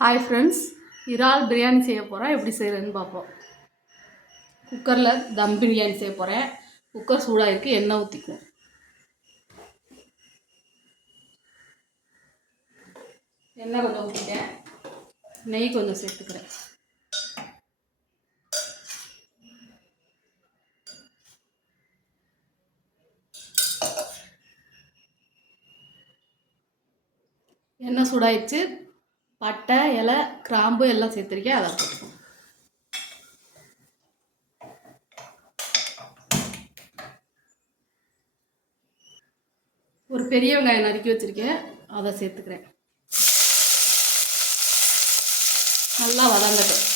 Hi friends இறால் பிரியாணி செய்ய போகிறேன் எப்படி செய்கிறேன்னு பார்ப்போம். குக்கரில் தம் பிரியாணி செய்ய போகிறேன் குக்கர் சூடாக இருக்குது எண்ணெய் ஊற்றிக்குவோம் எண்ணெய் கொஞ்சம் ஊற்றிட்டேன் நெய் கொஞ்சம் சேர்த்துக்கிறேன். எண்ணெய் சூடாயிடுச்சு. பட்டை இலை கிராம்பு எல்லாம் சேர்த்துருக்கேன். அதை ஒரு பெரிய வெங்காயம் நறுக்கி வச்சுருக்கேன். அதை சேர்த்துக்கிறேன். நல்லா வதங்கட்டும்.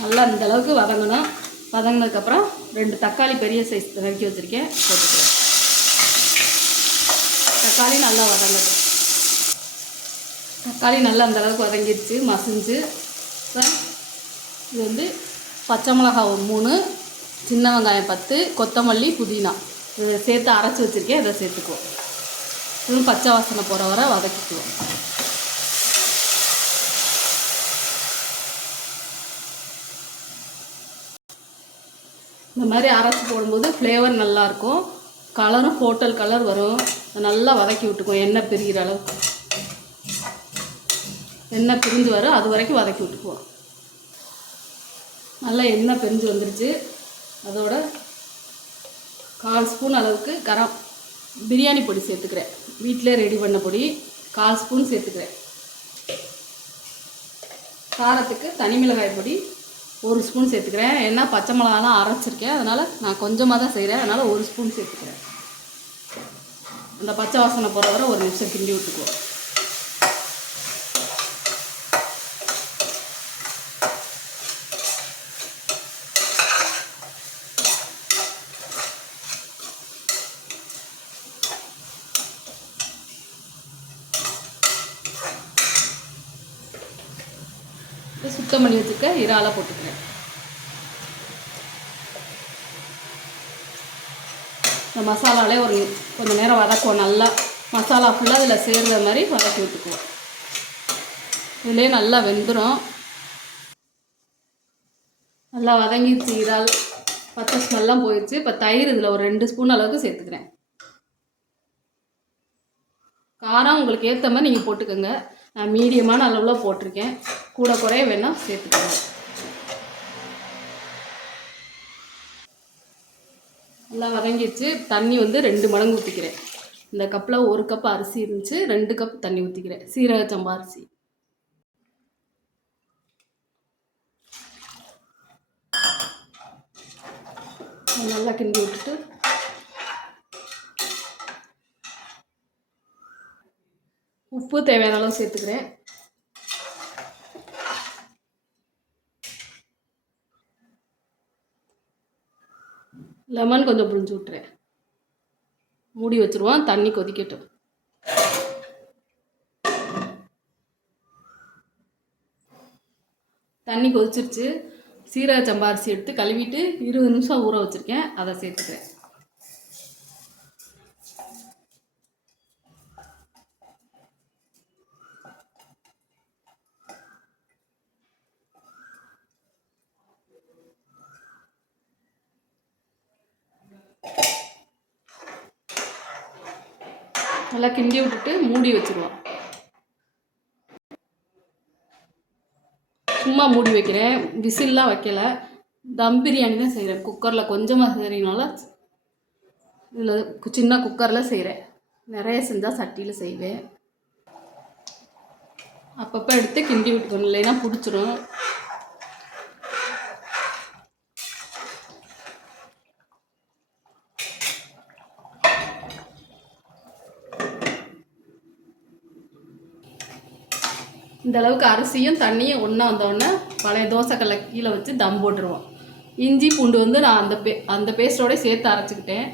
நல்லா இந்த அளவுக்கு வதங்கணும் வதங்கினதுக்கப்புறம் ரெண்டு தக்காளி பெரிய சைஸ் நறுக்கி வச்சுருக்கேன். போட்டுக்கிறேன். தக்காளி நல்லா வதங்குது தக்காளி நல்லா அந்த அளவுக்கு வதங்கிடுச்சு மசிஞ்சு. இது வந்து பச்சை மிளகாய் ஒரு மூணு சின்ன வெங்காயம் பத்து கொத்தமல்லி புதினா. இதை சேர்த்து அரைச்சி வச்சுருக்கேன் இதை சேர்த்துக்குவோம். இன்னும் பச்சை வாசனை போகிற வரை வதக்கிக்குவோம். இந்த மாதிரி அரைச்சி போடும்போது ஃப்ளேவர் நல்லாயிருக்கும். கலரும் ஹோட்டல் கலர் வரும். நல்லா வதக்கி விட்டுக்குவோம். எண்ணெய் பிரிகிற அளவுக்கு. எண்ணெய் பிரிஞ்சு வரும். அது வரைக்கும் வதக்கி விட்டுக்குவோம். நல்லா எண்ணெய் பிரிஞ்சு வந்துருச்சு. அதோட கால் ஸ்பூன் அளவுக்கு கரம். பிரியாணி பொடி சேர்த்துக்கிறேன். வீட்டிலே ரெடி பண்ண பொடி. கால் ஸ்பூன் சேர்த்துக்கிறேன். காரத்துக்கு தனி மிளகாய் பொடி. ஒரு ஸ்பூன் சேர்த்துக்கிறேன். ஏன்னா பச்சை மிளகாலாம் அரைச்சிருக்கேன். அதனால் நான் கொஞ்சமாக தான் செய்கிறேன் அதனால் ஒரு ஸ்பூன் சேர்த்துக்கிறேன். அந்த பச்சை வாசனை போகிற வரை ஒரு நிமிஷம் கிண்டி விட்டுக்குவோம். சுத்தம் பண்ணி வச்சுருக்க இறாலை போட்டுக்கிறேன் இந்த மசாலாலே ஒரு கொஞ்சம் நேரம் வதக்குவோம். நல்லா மசாலா ஃபுல்லாக அதில் சேர்கிற மாதிரி வதக்கி விட்டுக்குவோம். இதுலேயே நல்லா வெந்துடும் நல்லா வதங்கிடுச்சு இறால் பச்சை ஸ்மெல்லாம் போயிடுச்சு இப்போ தயிர் இதில் ஒரு ரெண்டு ஸ்பூன் அளவுக்கு சேர்த்துக்கிறேன். காரம் உங்களுக்கு ஏற்ற மாதிரி நீங்கள் போட்டுக்கோங்க. நான் மீடியமான அளவில் போட்டிருக்கேன். கூட குறைய வேணால் சேர்த்துக்கோங்க நல்லா வதங்கிடுச்சு. தண்ணி வந்து ரெண்டு மடங்கு ஊற்றிக்கிறேன் இந்த கப்பில் ஒரு கப் அரிசி இருந்துச்சு ரெண்டு கப் தண்ணி ஊற்றிக்கிறேன் சீரக சம்பா அரிசி. நல்லா கிண்டி விட்டுட்டு. உப்பு தேவையான அளவு சேர்த்துக்கிறேன். லெமன் கொஞ்சம் புழிஞ்சு விட்டுறேன். மூடி வச்சுருவோம் தண்ணி கொதிக்கட்டும். தண்ணி கொதிச்சிருச்சு. சீரக சம்பா அரிசி எடுத்து கழுவிட்டு இருபது நிமிஷம் ஊற வச்சுருக்கேன். அதை சேர்த்துக்கிறேன். நல்லா கிண்டி விட்டுட்டு மூடி வச்சுருவோம். சும்மா மூடி வைக்கிறேன். விசில்லாம் வைக்கல. தம் பிரியாணி தான் செய்கிறேன் குக்கரில் கொஞ்சமாக செய்கிறீங்கனால இதில் சின்ன குக்கரில் செய்கிறேன் நிறைய செஞ்சால் சட்டியில் செய்வேன். அப்பப்போ எடுத்து கிண்டி விட்டுக்கணும். இல்லைன்னா பிடிச்சிரும். இந்த அளவுக்கு அரிசியும் தண்ணியும் ஒன்றா வந்தோடனே பழைய தோசைக்கல்லை கீழே வச்சு தம் போட்டுருவோம். இஞ்சி பூண்டு வந்து நான் அந்த பே அந்த பேஸ்டோட சேர்த்து அரைச்சிக்கிட்டேன்.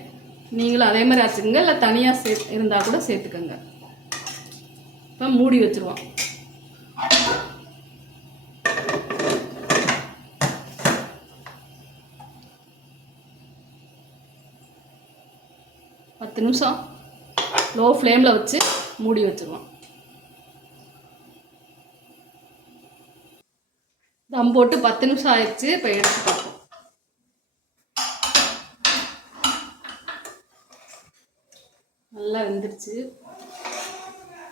நீங்களும் அதே மாதிரி அரைச்சிக்கோங்க. இல்லை தனியாக சே இருந்தால் கூட சேர்த்துக்கோங்க. இப்போ மூடி வச்சுருவோம். பத்து நிமிஷம். லோ ஃப்ளேமில் வச்சு மூடி வச்சுருவோம். தம் போட்டு பத்து நிமிஷம் ஆயிடுச்சு இப்போ எடுத்து பார்ப்போம். நல்லா வெந்துருச்சு.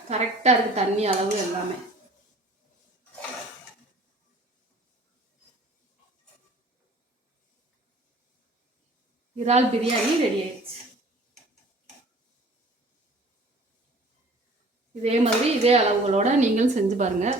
கரெக்டாக இருக்குது தண்ணி அளவு எல்லாமே. இறால் பிரியாணி ரெடி ஆயிடுச்சு. இதே மாதிரி இதே அளவுகளோட நீங்களும் செஞ்சு பாருங்கள்